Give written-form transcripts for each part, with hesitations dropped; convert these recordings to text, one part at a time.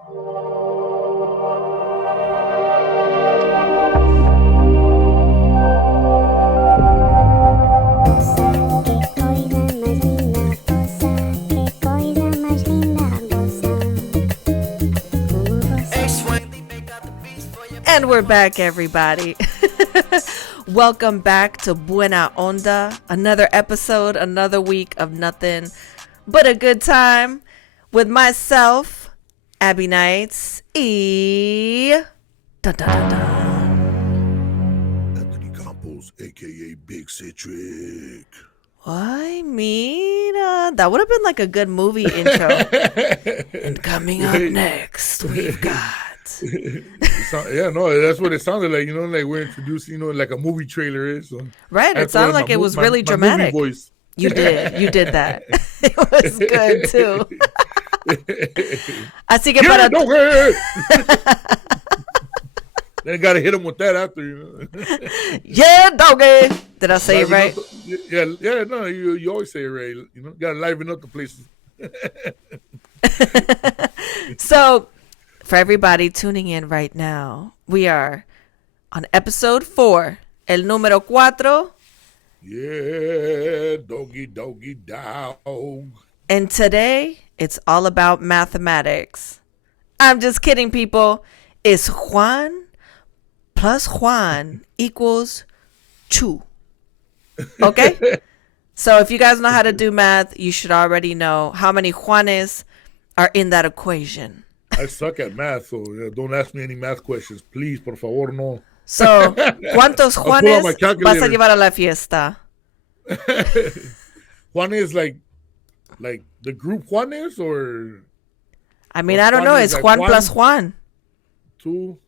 And we're back, everybody. Welcome back to Buena, Onda. Another episode, another week of nothing but a good time with myself, Abbie Knights, dun, dun, dun, dun. Anthony Campos, a.k.a. Big Citric. I mean, that would have been like a good movie intro. And coming up next, we've got... Yeah, no, that's what it sounded like. You know, like we're introducing, like a movie trailer is. So right, it sounded like it was really dramatic. Voice. You did that. It was good too. Así que para then you gotta hit him with that after, you know. Yeah, doggy. Did I say it right? Yeah, no, you always say it right. You know, gotta liven up the places. So, for everybody tuning in right now, we are on episode 4, el número 4. Yeah, doggy dog. And today, it's all about mathematics. I'm just kidding, people. It's Juan plus Juan equals Choo. Okay? So if you guys know how to do math, you should already know how many Juanes are in that equation. I suck at math, so don't ask me any math questions. Please, por favor, no. So, ¿cuántos Juanes vas a llevar a la fiesta? Juanes like the group Juanes, or? I mean, I don't know. It's like Juan plus Juan. 2,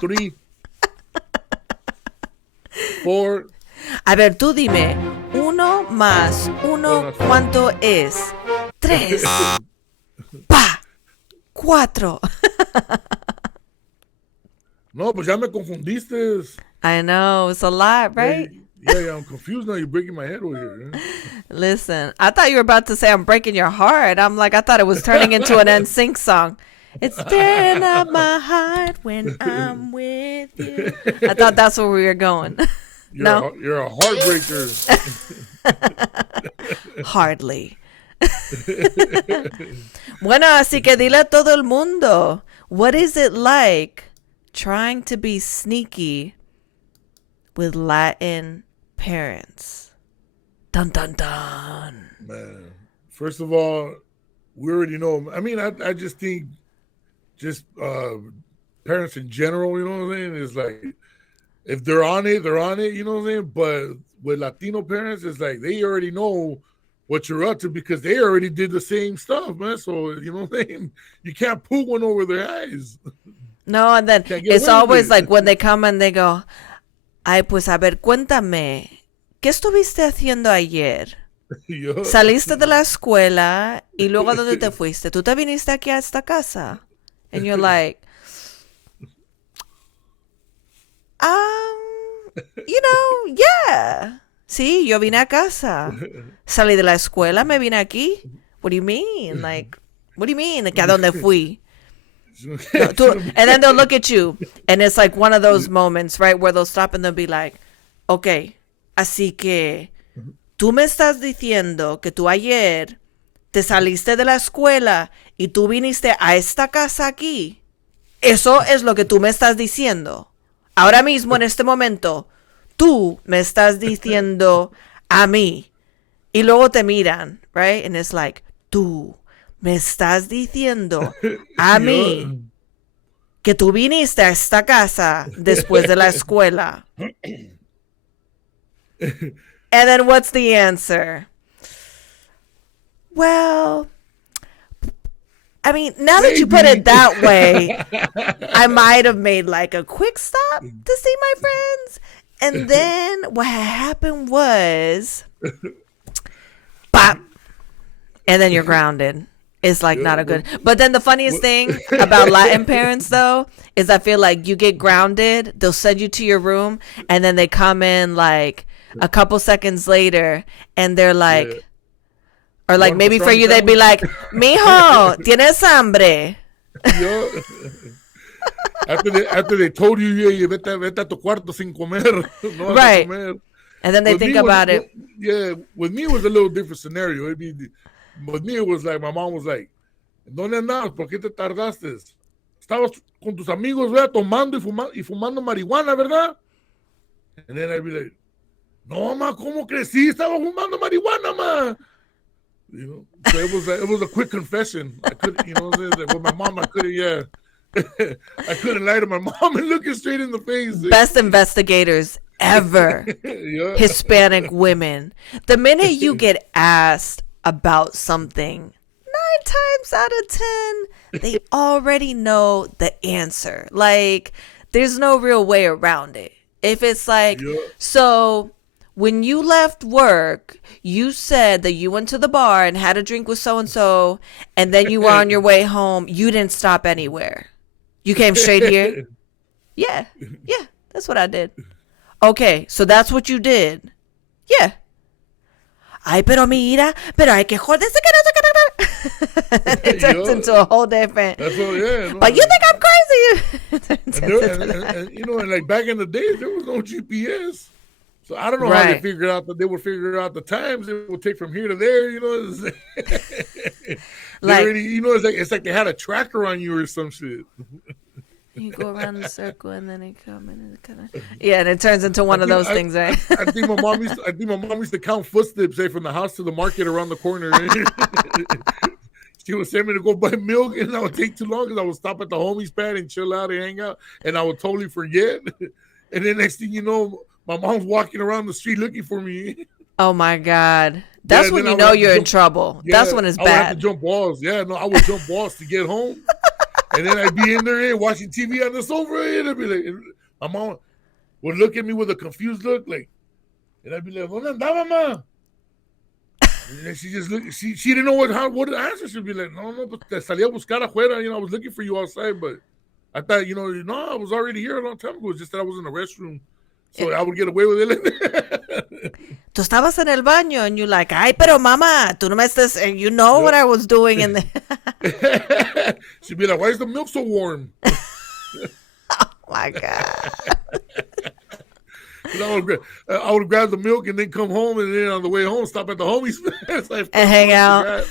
3, 4. A ver, tú dime. 1 más 1, ¿cuánto es? 3. Pa. 4. No, pues ya me confundiste. I know. It's a lot, right? Yeah, I'm confused now. You're breaking my head over here. Listen, I thought you were about to say I'm breaking your heart. I'm like, I thought it was turning into an NSYNC song. It's tearing up my heart when I'm with you. I thought that's where we were going. You're a heartbreaker. Hardly. Bueno, así que dile a todo el mundo, what is it like trying to be sneaky with Latin parents? Dun, dun, dun. Man, first of all, we already know. I mean, I just think parents in general, you know what I'm saying, is like, if they're on it, you know what I'm saying? But with Latino parents, it's like they already know what you're up to because they already did the same stuff, man. So, you know what I'm saying? You can't put one over their eyes. No, and then it's always like when they come and they go, ay, pues a ver, cuéntame, ¿qué estuviste haciendo ayer? Saliste de la escuela y luego ¿a dónde te fuiste? ¿Tú te viniste aquí a esta casa? And you're like, yeah. Sí, yo vine a casa. Salí de la escuela, me vine aquí. What do you mean? Like, what do you mean? ¿Que a dónde fui? No, and then they'll look at you, and it's like one of those moments, right, where they'll stop and they'll be like, okay, así que tú me estás diciendo que tú ayer te saliste de la escuela y tú viniste a esta casa aquí. Eso es lo que tú me estás diciendo. Ahora mismo, en este momento, tú me estás diciendo a mí. Y luego te miran, right? And it's like, tú me estás diciendo a mí que tú viniste a esta casa después de la escuela. And then what's the answer? Well, I mean, now that you put it that way, I might have made like a quick stop to see my friends. And then what happened was, pop, and then you're grounded. It's like not a good. But then the funniest thing about Latin parents, though, is I feel like you get grounded, they'll send you to your room, and then they come in like a couple seconds later, and they're like, Or like maybe for you they'd be like, "Mijo, tienes hambre?" Yeah. After they told you, yeah, vete a tu cuarto sin comer. No vas a comer. And then they think about it. Yeah, with me it was a little different scenario. With me it was like, my mom was like, ¿dónde andas? ¿Por qué te tardaste? Estabas con tus amigos, ¿verdad? Tomando y fumando marihuana, ¿verdad? And then I'd be like, no, ma, ¿cómo crecí? Estaba fumando marihuana, ma. You know, so it was a quick confession. I couldn't, you know what I'm saying? With my mom, I couldn't, yeah. I couldn't lie to my mom and look her straight in the face. Best investigators ever. Yeah. Hispanic women. The minute you get asked about something, 9 times out of 10, they already know the answer. Like, there's no real way around it. If it's like, so when you left work, you said that you went to the bar and had a drink with so-and-so, and then you were on your way home. You didn't stop anywhere. You came straight here? Yeah, that's what I did. Okay, so that's what you did. Yeah. Ay, pero mira, pero hay que joderse que no se queda. It turns into a whole different. That's what, yeah. No, but you think I'm crazy? and you know, and like back in the days, there was no GPS. So I don't know how they figured out that they would figure out the times it would take from here to there. You know, like already, you know, it's like they had a tracker on you or some shit. You go around the circle and then they come and it kind of and it turns into one of those things, right? I think my mom used to count footsteps, say from the house to the market around the corner. She would send me to go buy milk, and I would take too long because I would stop at the homies pad and chill out and hang out, and I would totally forget. And then next thing you know, my mom's walking around the street looking for me. Oh my God. That's when you know you're in trouble. That's when it's bad. I would have to jump walls. Yeah, no, I would jump walls to get home. And then I'd be in there watching TV on the sofa, and I'd be like, my mom would look at me with a confused look, like, and I'd be like, ¿Dónde andaba, ma? And then she just looked, she didn't know what the answer should be. Like, no, but te salí a buscar afuera, you know, I was looking for you outside, but I thought, you know, no, I was already here a long time ago. It's just that I was in the restroom. So I would get away with it. Tú estabas en el baño and you're like, ay, pero mama, tú no me estás, and you know what I was doing in the. She'd be like, why is the milk so warm? Oh my God. I would grab the milk and then come home, and then on the way home, stop at the homies and hang out.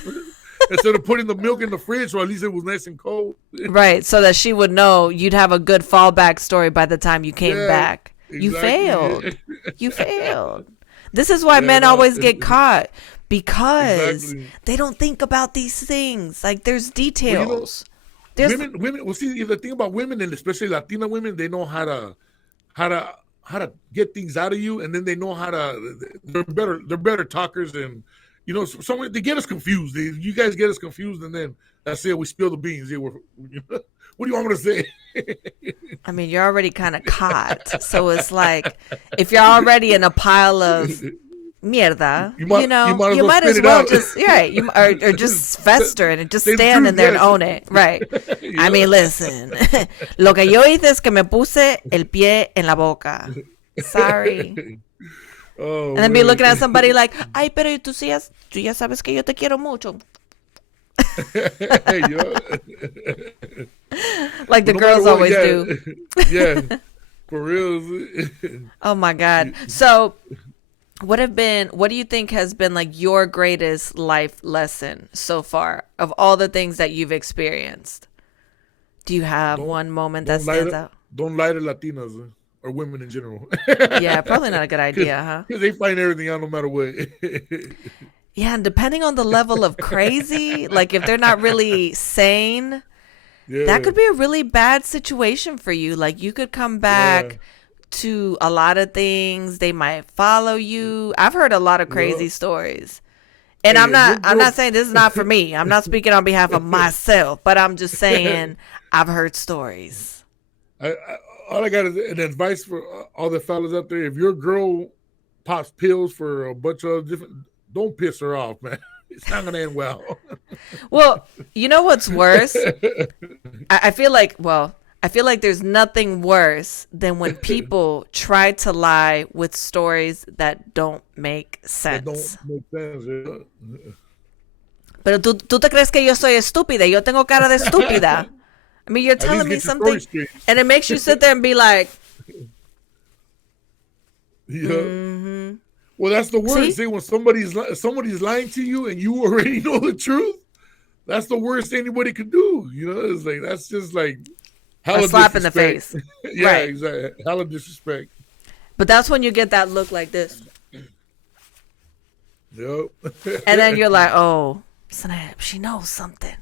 Instead of putting the milk in the fridge, or at least it was nice and cold. Right, so that she would know you'd have a good fallback story by the time you came back. Exactly. You failed. You failed. This is why men always get caught, because they don't think about these things. Like, there's details. Well, you know, women. Well, see, the thing about women, and especially Latina women, they know how to get things out of you, and then they know how to. They're better talkers, and you know, they get us confused. You guys get us confused, and then that's it. We spill the beans. Yeah, what do you want me to say? I mean, you're already kind of caught. So it's like, if you're already in a pile of mierda, you might as well just, or just fester and just stand in there and own it. Right. I mean, listen, lo que yo hice es que me puse el pie en la boca. Sorry. Oh, and then be looking at somebody like, ay, pero tú ya sabes que yo te quiero mucho. Like the girls always do. Yeah, for real. Oh my God. So what do you think has been like your greatest life lesson so far of all the things that you've experienced? Do you have one moment that stands out? Don't lie to Latinas or women in general. Yeah, probably not a good idea, huh? Because they find everything out no matter what. Yeah, and depending on the level of crazy, like if they're not really sane, that could be a really bad situation for you. Like you could come back to a lot of things. They might follow you. I've heard a lot of crazy stories. And I'm not saying this is not for me. I'm not speaking on behalf of myself, but I'm just saying I've heard stories. All I got is an advice for all the fellas out there. If your girl pops pills for a bunch of different, don't piss her off, man. It's not going to end well. Well, you know what's worse? I feel like there's nothing worse than when people try to lie with stories that don't make sense. That don't make sense, yeah. Pero tú te crees que yo soy estúpida. Yo tengo cara de estúpida. I mean, you're telling me something, and it makes you sit there and be like, yeah. Well, that's the worst thing when somebody's lying to you and you already know the truth. That's the worst anybody could do. You know, it's like that's just like a slap in the face. Yeah, right. Exactly. Hella disrespect. But that's when you get that look like this. Yep. And then you're like, oh, snap, she knows something.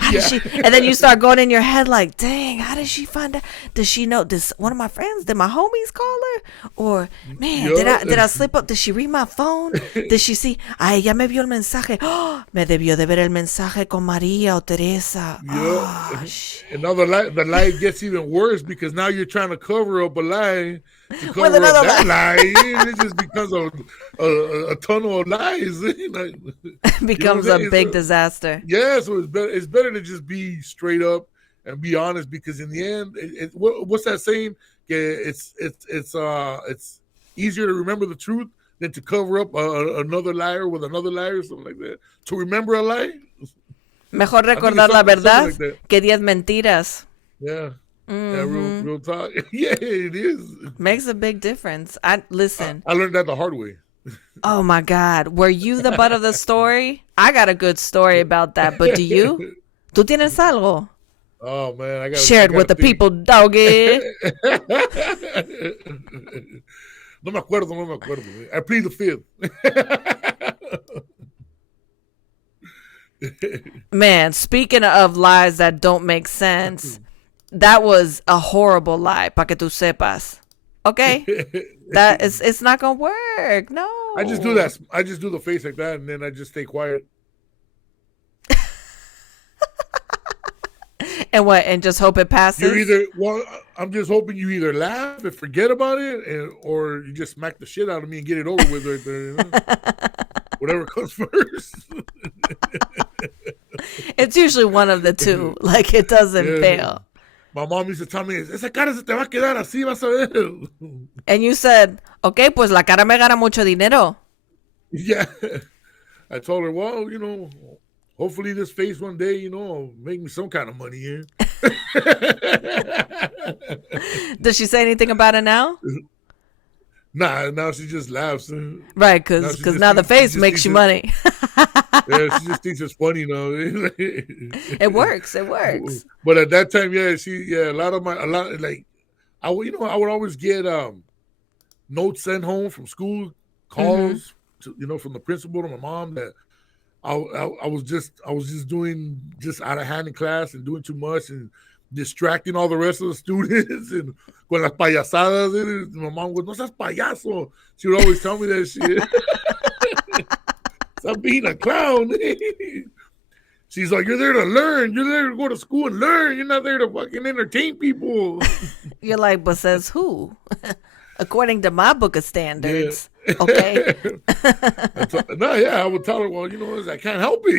How did she? And then you start going in your head like, dang, how did she find out? Does she know? Does one of my friends, did my homies call her? Or, man, did I slip up? Did she read my phone? Did she see? Ay, ella me vio el mensaje. Oh, me debió de ver el mensaje con María o Teresa. Oh, and now the lie gets even worse because now you're trying to cover up a lie. To cover with another up that lie. It just becomes a tunnel of lies. Becomes a big disaster. Yeah, so it's better to just be straight up and be honest because in the end, what's that saying? It's easier to remember the truth than to cover up another liar with another liar or something like that. To remember a lie? Mejor recordar la verdad que 10 mentiras. Yeah. Yeah, real talk. Yeah, it is. Makes a big difference. Listen. I learned that the hard way. Oh my God. Were you the butt of the story? I got a good story about that, but do you? ¿Tú tienes algo? Oh man, I got share it with the people, doggy. No me acuerdo. I plead the fifth. Man, speaking of lies that don't make sense, that was a horrible lie, pa que tú sepas. Okay? It's not gonna work. No. I just do that. I just do the face like that and then I just stay quiet. And what? And just hope it passes? I'm just hoping you either laugh and forget about it or you just smack the shit out of me and get it over with right there. You know? Whatever comes first. It's usually one of the two. Like it doesn't fail. My mom used to tell me, esa cara se te va a quedar así, vas a ver. And you said, okay, pues la cara me gana mucho dinero. Yeah. I told her, well, hopefully this face one day, will make me some kind of money here. Does she say anything about it now? Nah, now she just laughs. Right, because now the face makes you money. Yeah, she just thinks it's funny now. It works. But at that time, I would always get notes sent home from school, calls, from the principal to my mom that I was just doing just out of hand in class and doing too much and distracting all the rest of the students and con las payasadas. And my mom goes, no seas payaso. She would always tell me that shit. Stop being a clown. She's like, you're there to learn. You're there to go to school and learn. You're not there to fucking entertain people. You're like, but says who? According to my book of standards. Yeah. Okay. I would tell her, well, I can't help it.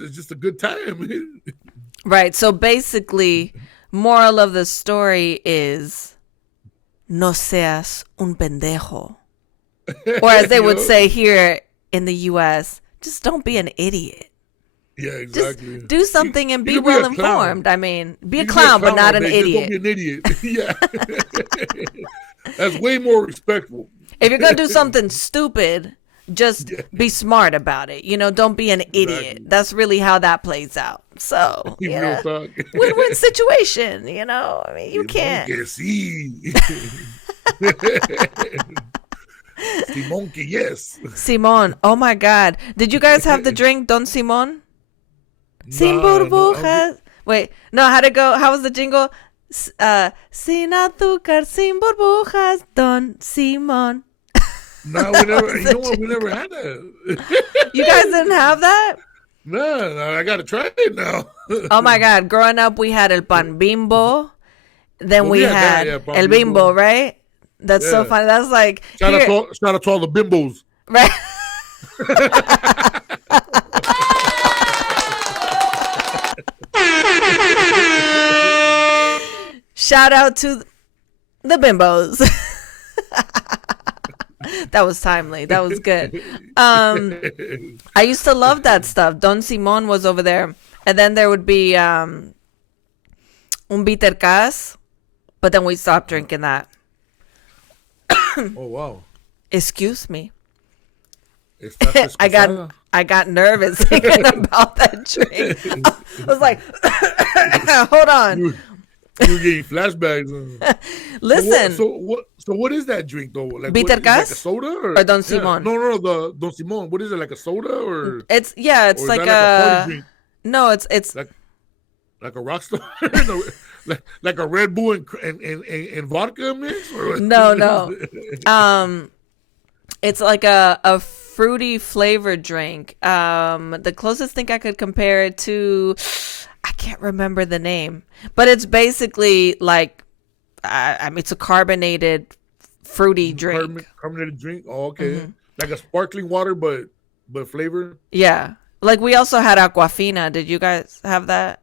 It's just a good time. Right. So basically, moral of the story is no seas un pendejo. Or as they would say here in the U.S., just don't be an idiot. Yeah, exactly. Just do something and be well informed. I mean, be a clown, but not an idiot. Don't be an idiot. Yeah. That's way more respectful. If you're going to do something stupid, just be smart about it. Don't be an idiot. That's really how that plays out. So, win-win situation, I mean, you can't. Simon, yes. Simon, oh my God. Did you guys have the drink Don Simon? Sin burbujas. Wait, no, how'd it go? How was the jingle? Sin azúcar, sin burbujas, Don Simon. No, we never had that. You guys didn't have that? No, I gotta try it now. Oh my God, growing up we had el pan bimbo. Then we had el bimbo, right? That's so funny. That's like shout out to all the bimbos. Right. Shout out to the bimbos. That was timely. That was good. I used to love that stuff. Don Simon was over there. And then there would be un bitter cas, but then we stopped drinking that. Oh, wow. Excuse me. I I got nervous thinking about that drink. I was like, hold on. You were getting flashbacks. Listen. So what is that drink though? Like, Bitter like a cas soda or Don Simon? No, the Don Simon. What is it, like a soda or? It's or like a party drink? No, it's like a rock star, like a Red Bull and vodka mix. Or no. It's like a fruity flavored drink. The closest thing I could compare it to, I can't remember the name, but it's basically like, I mean, it's a carbonated fruity drink. Carbonated drink. Oh, okay. Mm-hmm. Like a sparkling water, but flavor. Yeah. Like we also had Aquafina. Did you guys have that?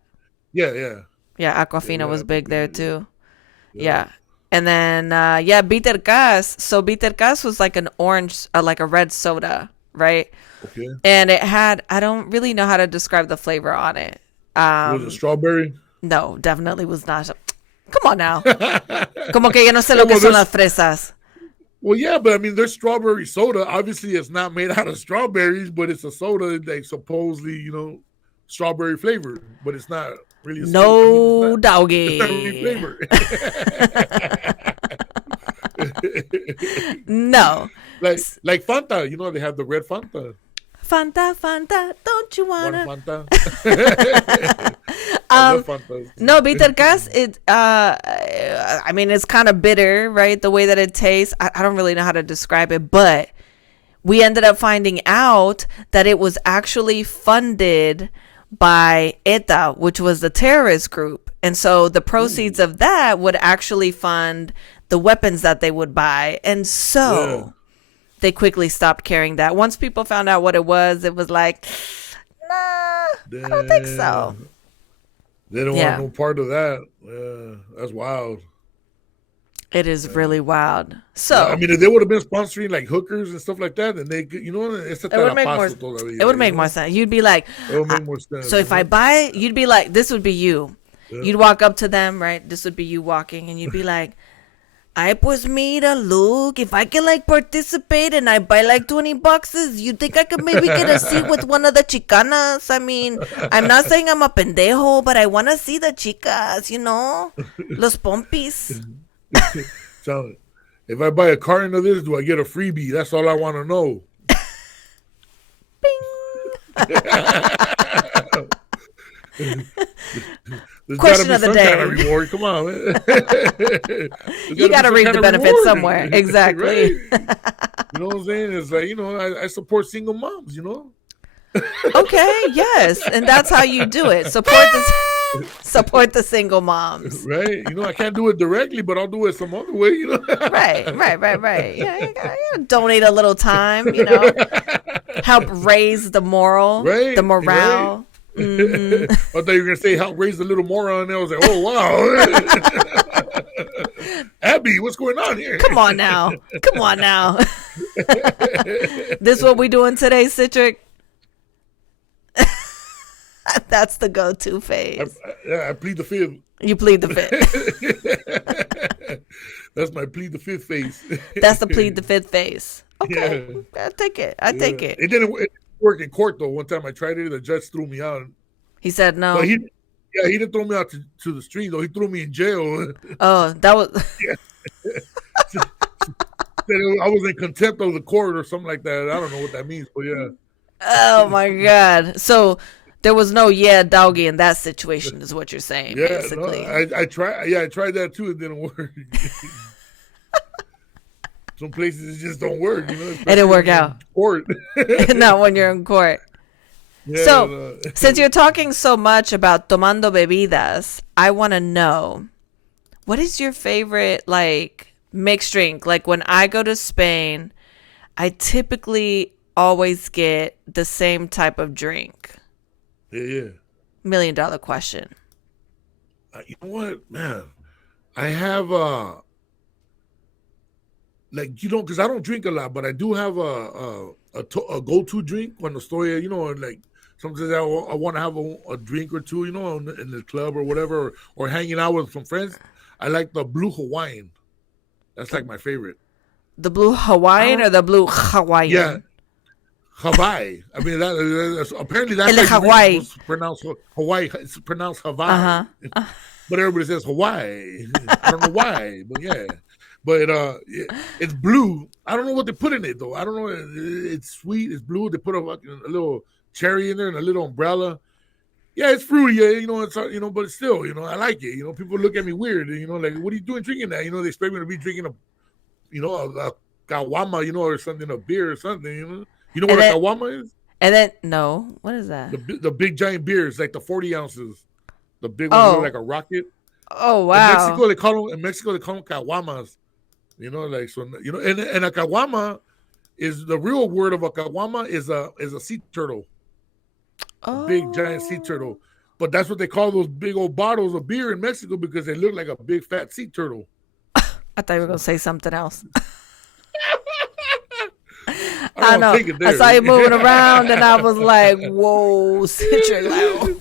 Yeah. Yeah, Aquafina was big there too. Yeah. And then, bitter cas. So bitter cas was like an orange, like a red soda, right? Okay. And it had, I don't really know how to describe the flavor on it. Was it strawberry? No, definitely was not. Come on now. Como que yo no sé lo que son las fresas. Well, yeah, but I mean, there's strawberry soda. Obviously, it's not made out of strawberries, but it's a soda that supposedly, strawberry flavored, but it's not really. No, doggy. It's not really flavored. No. Like Fanta, they have the red Fanta. Fanta, don't you wanna? One Fanta. I love Fanta. No, bitter cas, I mean, it's kind of bitter, right? The way that it tastes. I don't really know how to describe it, but we ended up finding out that it was actually funded by ETA, which was the terrorist group. And so the proceeds of that would actually fund the weapons that they would buy. And so they quickly stopped carrying that. Once people found out what it was like, nah, I don't think so. They don't want no part of that. Yeah, that's wild. It is really wild. So I mean, if they would have been sponsoring like hookers and stuff like that, then they, it would make more sense. You'd be like, it would make more sense. So if I buy, you'd be like, this would be you. Yeah. You'd walk up to them, right? This would be you walking, and you'd be like, "Ay, pues mira, look, if I can like participate and I buy like 20 boxes, you think I could maybe get a seat with one of the chicanas? I mean, I'm not saying I'm a pendejo, but I want to see the chicas, los pompis." So, if I buy a carton of this, do I get a freebie? That's all I want to know. There's question of the day. Kind of reward. Come on, man. You got to reap the benefits somewhere. Exactly. Right? You know what I'm saying? It's like, I support single moms, Okay, yes. And that's how you do it. Support the single moms. Right. I can't do it directly, but I'll do it some other way, Right. Yeah, donate a little time, help raise the morale. Right. The morale. Right. Mm-hmm. I thought you were going to say help raise a little moron. I was like, oh, wow. Abbie, what's going on here? Come on now. This what we doing today, Citric? That's the go-to phase. I plead the fifth. You plead the fifth. That's my plead the fifth face. That's the plead the fifth face. Okay. Yeah. I take it. It didn't work in court, though. One time I tried it, the judge threw me out. He said no. But he didn't throw me out to the street, though. He threw me in jail. Oh, that was... I was in contempt of the court or something like that. I don't know what that means, but yeah. Oh, my God. So... there was no doggy in that situation, is what you're saying, basically. No, I tried that too. It didn't work. Some places it just don't work, It didn't work out. Court. Not when you're in court. Yeah, so, since you're talking so much about tomando bebidas, I want to know, what is your favorite, mixed drink? Like, when I go to Spain, I typically always get the same type of drink. Yeah. $1 million question. You know what, man? I have like, you know, because I don't drink a lot, but I do have a go-to drink when estoy, you know, and like sometimes I want to have a drink or two, you know, in the club or whatever, or hanging out with some friends. I like the blue Hawaiian. That's like my favorite. The blue Hawaiian or the blue Hawaiian? Yeah, Hawaii. I mean, apparently that's like Hawaii. It's pronounced Hawaii. It's pronounced Hawaii. But everybody says Hawaii. I don't know why, but yeah. But it's blue. I don't know what they put in it though. I don't know. It's sweet. It's blue. They put a little cherry in there and a little umbrella. Yeah, it's fruity. Yeah, you know, it's you know, but still, you know, I like it. You know, people look at me weird. You know, like, what are you doing drinking that? You know, they expect me to be drinking a kawama, you know, or something, a beer or something. You know what a kawama is? And then no, what is that? The big giant beers, like the 40 ounces, the big ones, like a rocket. Oh wow! In Mexico they call them kawamas. You know, like, so, you know, and a kawama is the real word of a kawama is a sea turtle, a big giant sea turtle. But that's what they call those big old bottles of beer in Mexico because they look like a big fat sea turtle. I thought you were gonna say something else. I know. I saw you moving around, and I was like, "Whoa, Citric!" Like,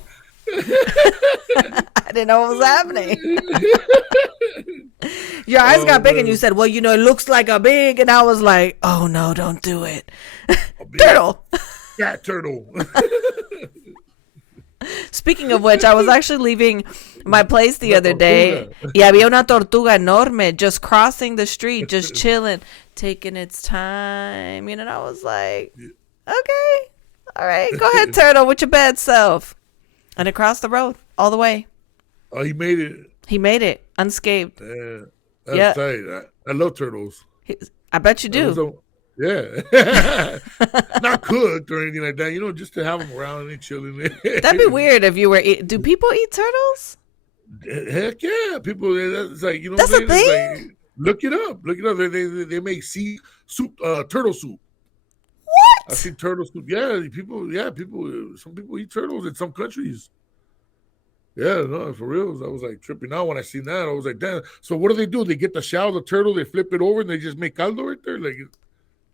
I didn't know what was happening. Your eyes got big, and you said, "Well, you know, it looks like a big," and I was like, "Oh no, don't do it." Turtle. Fat turtle. Speaking of which, I was actually leaving my place the other day. Y había una tortuga enorme just crossing the street, just chilling, taking its time. You know, and I was like, okay, all right, go ahead, turtle, with your bad self. And it crossed the road all the way. Oh, he made it. He made it unscathed. Yeah, that's tight. I love turtles. I bet you do. Yeah. Not cooked or anything like that, you know, just to have them around and chilling. That'd be weird if you were do people eat turtles? Heck yeah. People, it's like, you know, that's a thing? Like, look it up. They make sea soup, turtle soup. What? I see turtle soup. Yeah, people, some people eat turtles in some countries. Yeah, no, for real. I was like tripping out when I seen that. I was like, damn. So what do? They get the shell of the turtle, they flip it over, and they just make caldo right there? Like,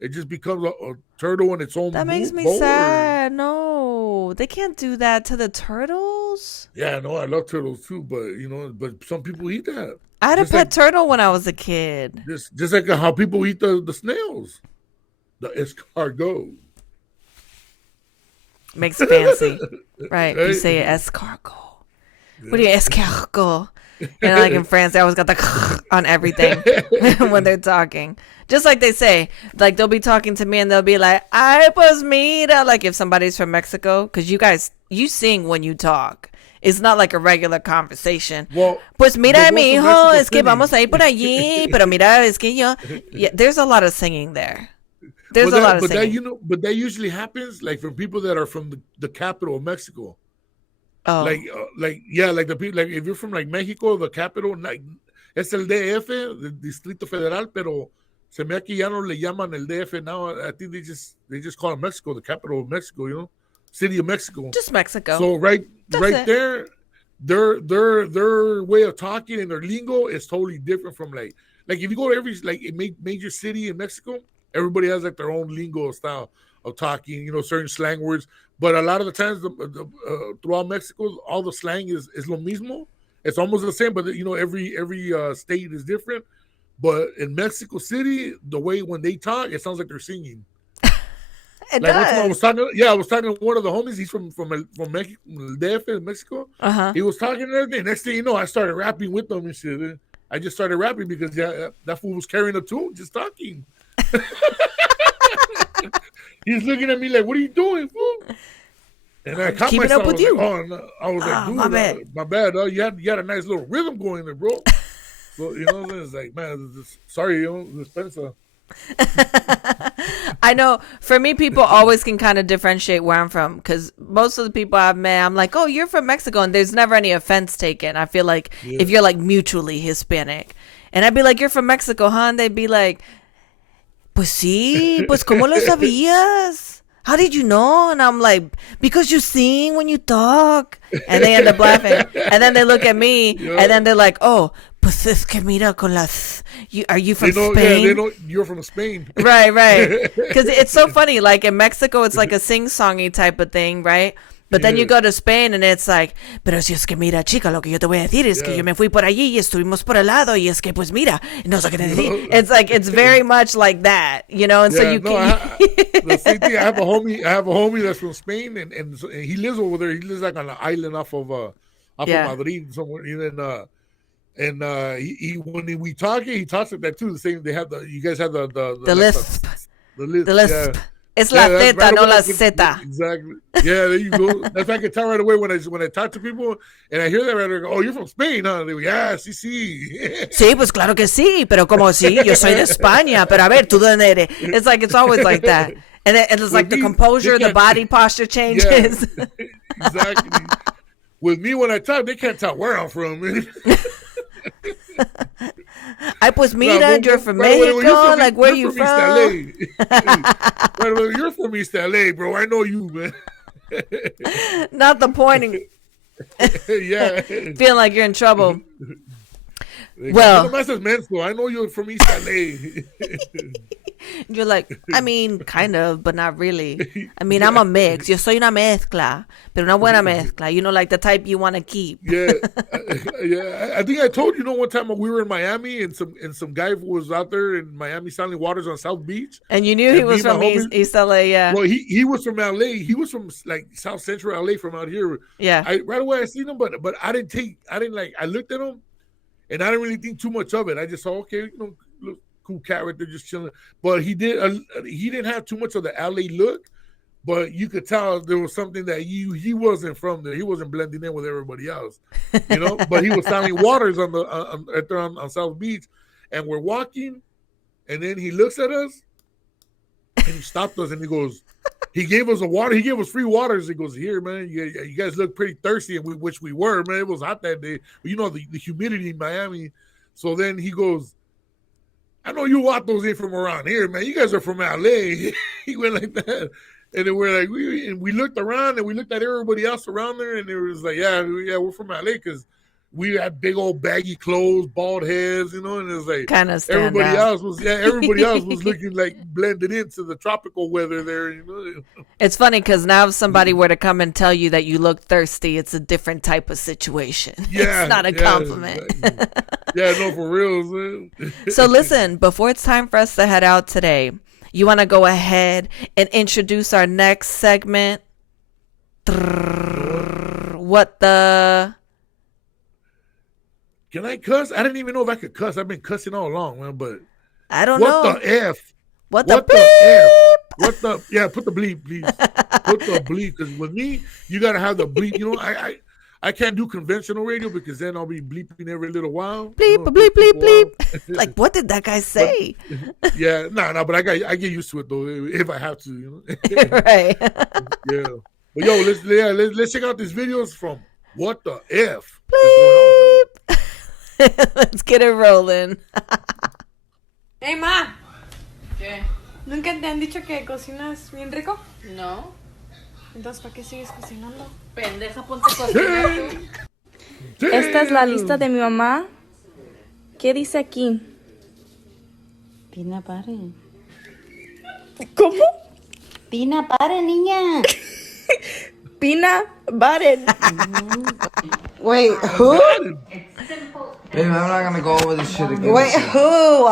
it just becomes a turtle in its own. That makes me sad. No, they can't do that to the turtles. Yeah, no, I love turtles too, but some people eat that. I had a pet turtle when I was a kid. Just like how people eat the snails, the escargot. Makes it fancy, right? You say escargot. What do you escargot? And like in France, they always got the on everything when they're talking. Just like they say, like they'll be talking to me and they'll be like, "Ay, pues mira," like if somebody's from Mexico, because you sing when you talk. It's not like a regular conversation. Well, pues mira, mi hijo, es que vamos a ir por allí, pero mira, es que yo. Yeah, there's a lot of singing there. There's a lot of singing. But that usually happens like from people that are from the capital of Mexico. Oh. Like the people, like if you're from like Mexico, the capital, like es el DF, el Distrito Federal, pero se me aquí ya no le llaman el DF now. I think they just call it Mexico, the capital of Mexico, you know, city of Mexico. Just Mexico. So right there, their way of talking and their lingo is totally different from like if you go to every like major city in Mexico, everybody has like their own lingo style of talking, you know, certain slang words. But a lot of the times throughout Mexico, all the slang is lo mismo. It's almost the same, but you know, every state is different. But in Mexico City, the way when they talk, it sounds like they're singing. It does. I was talking to one of the homies. He's from Mexico, DF in Mexico. He was talking and everything. Next thing you know, I started rapping with them and shit. I just started rapping because that fool was carrying a tune, just talking. He's looking at me like, "What are you doing, fool?" And I caught keeping myself. Up with you. I was like, "Dude, my bad. You had a nice little rhythm going there, bro." So you know, it's like, man, sorry, you know, Spencer. I know. For me, people always can kind of differentiate where I'm from because most of the people I've met, I'm like, "Oh, you're from Mexico," and there's never any offense taken. I feel like if you're like mutually Hispanic, and I'd be like, "You're from Mexico, huh?" And they'd be like, "Pues sí, pues cómo lo sabías? How did you know?" And I'm like, "Because you sing when you talk." And they end up laughing. And then they look at me and then they're like, "Oh, pues pues es que mira con las. Are you from Spain? Spain? Yeah, they know you're from Spain. Right. Because it's so funny. Like in Mexico, it's like a sing-songy type of thing, right? But then you go to Spain and it's like, pero si es que mira, chica, lo que yo te voy a decir es que yo me fui por allí y estuvimos por el lado y es que pues mira, no sé qué te decir. It's like, it's very much like that, you know? And so you can... the same thing, I have a homie that's from Spain and he lives over there. He lives like on an island off of Madrid somewhere. And he when we talk, he talks like that too. The same, you guys have the lisp. The lisp. Yeah. Es la zeta, right no la zeta. Exactly. Yeah, there you go. That's why I can tell right away when I talk to people and I hear that right away. Oh, you're from Spain, huh? They go, yeah, sí. Sí, pues claro que sí, pero como sí, yo soy de España, pero a ver, ¿tú dónde eres? It's like, it's always like that. And it's like the composure, the body posture changes. Yeah, exactly. With me, when I talk, they can't tell where I'm from. Ay, pues mira, you're from Mexico. Like, where you from? You're from East LA, bro. I know you, man. Not the pointing. Yeah. Feeling like you're in trouble. Well, I know you're from East LA. You're like, I mean, kind of, but not really. I mean, I'm a mix. Yo soy una mezcla, pero una buena mezcla. You know, like the type you want to keep. Yeah, yeah. I think I told you, one time we were in Miami and some guy was out there in Miami selling waters on South Beach. And you knew he was from East LA, yeah. Well, he was from LA. He was from like South Central LA from out here. Yeah. Right away I seen him, but I looked at him and I didn't really think too much of it. I just saw, okay, look, cool cat right there just chilling. But he didn't have too much of the LA look, but you could tell there was something that he wasn't from there. He wasn't blending in with everybody else, But he was selling waters on South Beach, and we're walking, and then he looks at us, and he stopped us, and he goes, he gave us a water. He gave us free waters. He goes, here, man, you guys look pretty thirsty, and which we were, man. It was hot that day. But the humidity in Miami. So then he goes, I know you Watos ain't from around here, man. You guys are from LA. He went like that. And then we're like, we looked around and we looked at everybody else around there, and it was like, yeah, we're from LA because we had big old baggy clothes, bald heads, and it was like kind of everybody else was looking like blended into the tropical weather there. It's funny because now if somebody were to come and tell you that you look thirsty, it's a different type of situation. Yeah, it's not a compliment. Exactly. Yeah, no, for real. Man. So listen, before it's time for us to head out today, you want to go ahead and introduce our next segment? What the... Can I cuss? I didn't even know if I could cuss. I've been cussing all along, man, but I don't know. What the F? What the F? What the... Yeah, put the bleep, please. Put the bleep, because with me, you got to have the bleep. I can't do conventional radio because then I'll be bleeping every little while. Bleep, bleep, bleep, bleep. Like, what did that guy say? But, yeah, but I get used to it, though, if I have to, Right. Yeah. But, yo, let's check out these videos from What the F? Bleep. Let's get it rolling. Hey, ma. ¿Qué? ¿Nunca te han dicho que cocinas bien rico? No. Entonces, ¿para qué sigues cocinando? Pendeja, ponte a cocinar tú. Esta es la lista de mi mamá. ¿Qué dice aquí? Pina, pare. ¿Cómo? Pina, pare, niña. Pina, Baren. Wait, who? Baby, I'm not gonna go over this shit again. Wait, who?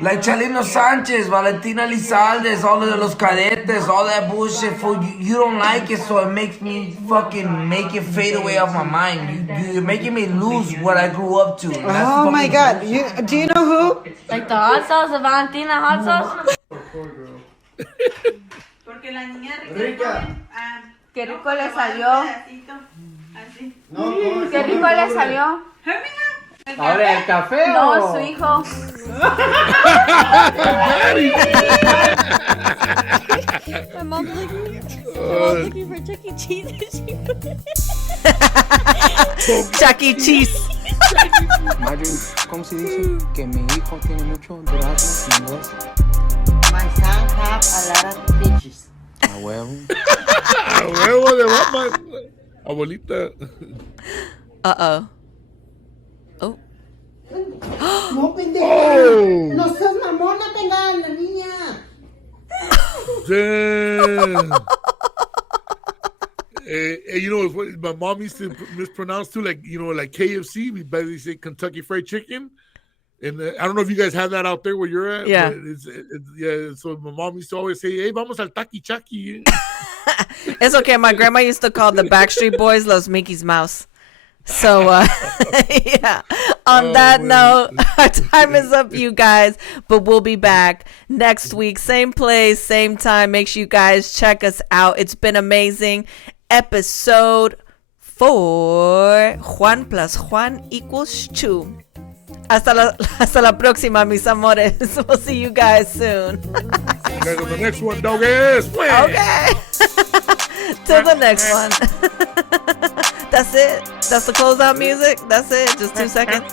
Like Chalino Sanchez, Valentina Lizaldes, all of los cadetes, all that bullshit. You don't like it, so it makes me fucking make it fade away off my mind. You're making me lose what I grew up to. Oh my God! Do you know who? Like the hot sauce, the Valentina hot sauce. Porque la niña rica. Qué rico le salió. Qué rico le salió. Ahora el café No, su hijo. My mom's looking for Chuck E. Cheese. Chuck E. Cheese. Marjorie, ¿cómo se dice? Que mi hijo tiene mucho durazno en inglés. My son have a lot of bitches. A huevo. A huevo de mamá. Abuelita. Uh-oh. Oh. No, pendeja. Oh. No seas mamona, tenga la niña. Damn. You know, my mom used to mispronounce too, like, you know, like KFC, we basically say Kentucky Fried Chicken. And I don't know if you guys have that out there where you're at. Yeah. But yeah. So my mom used to always say, hey, vamos al Taki Chaki. It's okay. My grandma used to call the Backstreet Boys Los Mickey's Mouse. So, yeah. On that note, our time is up, you guys. But we'll be back next week. Same place, same time. Make sure you guys check us out. It's been amazing. Episode 4. Juan plus Juan equals Choo. Hasta la próxima, mis amores. We'll see you guys soon. You guys on the next one, doggies. Okay. Till the next one. That's it. That's the closeout music. That's it. Just 2 seconds.